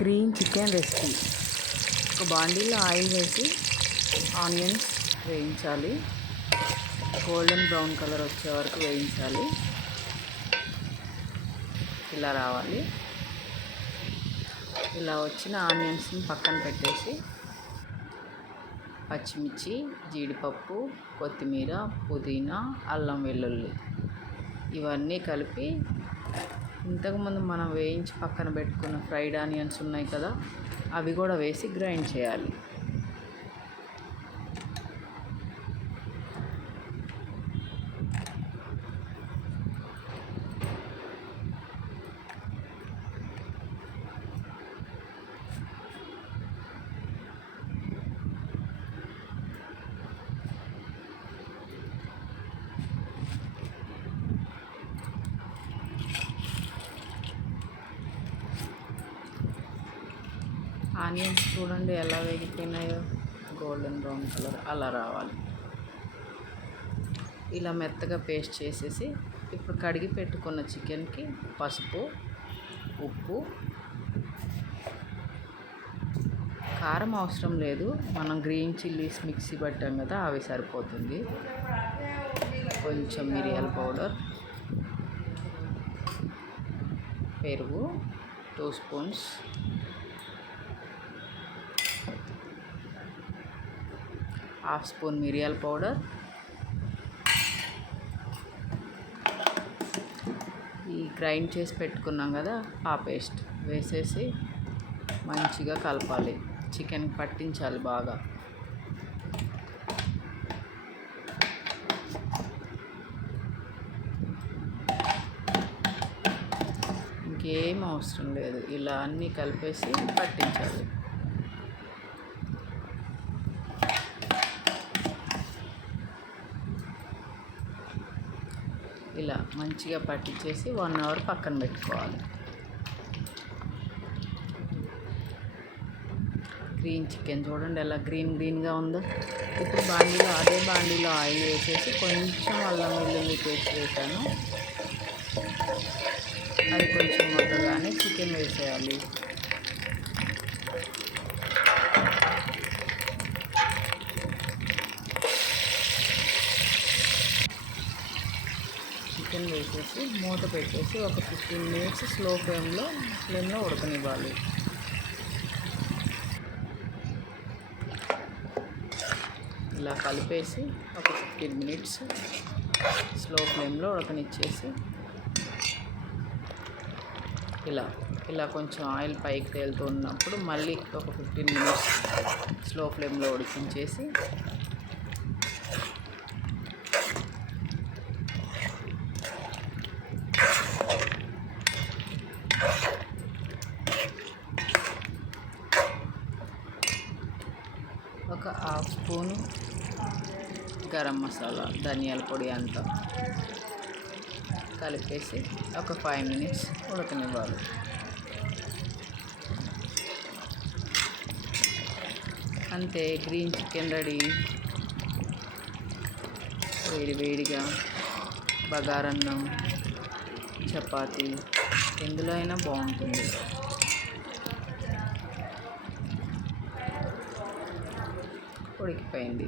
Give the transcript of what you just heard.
Green chicken recipe. ఒక బాండీలో oil వేసి ఆనియన్స్ వేయించాలి. గోల్డెన్ బ్రౌన్ కలర్ వచ్చే వరకు వేయించాలి. ఇలా రావాలి. ఇలా వచ్చిన ఆనియన్స్ని పక్కన పెట్టేసి పచ్చిమిర్చి, జీడిపప్పు, కొత్తిమీర, పుదీనా, అల్లం వెల్లుల్లి ఇవన్నీ కలిపి ఇంతకుముందు మనం వేయించి పక్కన పెట్టుకున్న ఫ్రైడ్ ఆనియన్స్ ఉన్నాయి కదా, అవి కూడా వేసి గ్రైండ్ చేయాలి. ఆనియన్స్ చూడండి ఎలా వేగిపోయినాయో, గోల్డెన్ బ్రౌన్ కలర్ అలా రావాలి. ఇలా మెత్తగా పేస్ట్ చేసేసి ఇప్పుడు కడిగి పెట్టుకున్న చికెన్కి పసుపు, ఉప్పు, కారం అవసరం లేదు, మనం గ్రీన్ చిల్లీస్ మిక్సీ పట్టాం కదా అవి సరిపోతుంది. కొంచెం మిరియాల పౌడర్, పెరుగు 2 స్పూన్స్, హాఫ్ స్పూన్ మిరియాల పౌడర్, ఈ గ్రైండ్ చేసి పెట్టుకున్నాం కదా ఆ పేస్ట్ వేసేసి మంచిగా కలపాలి. చికెన్కి పట్టించాలి బాగా. ఇంకేం అవసరం లేదు, ఇలా అన్నీ కలిపేసి పట్టించాలి. ఇలా మంచిగా పట్టించేసి 1 అవర్ పక్కన పెట్టుకోవాలి. గ్రీన్ చికెన్ చూడండి ఎలా గ్రీన్గా ఉందో. ఇప్పుడు అదే బాండీలో ఆయిల్ వేసేసి కొంచెం అల్లం వెల్లుల్లి పేస్ట్ వేసాను. అది కొంచెం మొత్తగానే చికెన్ వేసేయాలి. చికెన్ వేసేసి మూత పెట్టేసి ఒక 15 మినిట్స్ స్లో ఫ్లేమ్లో ఉడకనివ్వాలి. ఇలా కలిపేసి ఒక 15 మినిట్స్ స్లో ఫ్లేమ్లో ఉడకనిచ్చేసి ఇలా కొంచెం ఆయిల్ పైకి తేలుతూ ఉన్నప్పుడు మళ్ళీ ఒక 15 మినిట్స్ స్లో ఫ్లేమ్లో ఉడికించేసి ఒక హాఫ్ స్పూను గరం మసాలా, ధనియాల పొడి అంతా కలిపేసి ఒక 5 మినిట్స్ ఉడకనివ్వాలి. అంతే, గ్రీన్ చికెన్ రెడీ. వేడిగా బగారన్నం, చపాతీ ఎందులో అయినా బాగుంటుంది. ఉడికిపోయింది.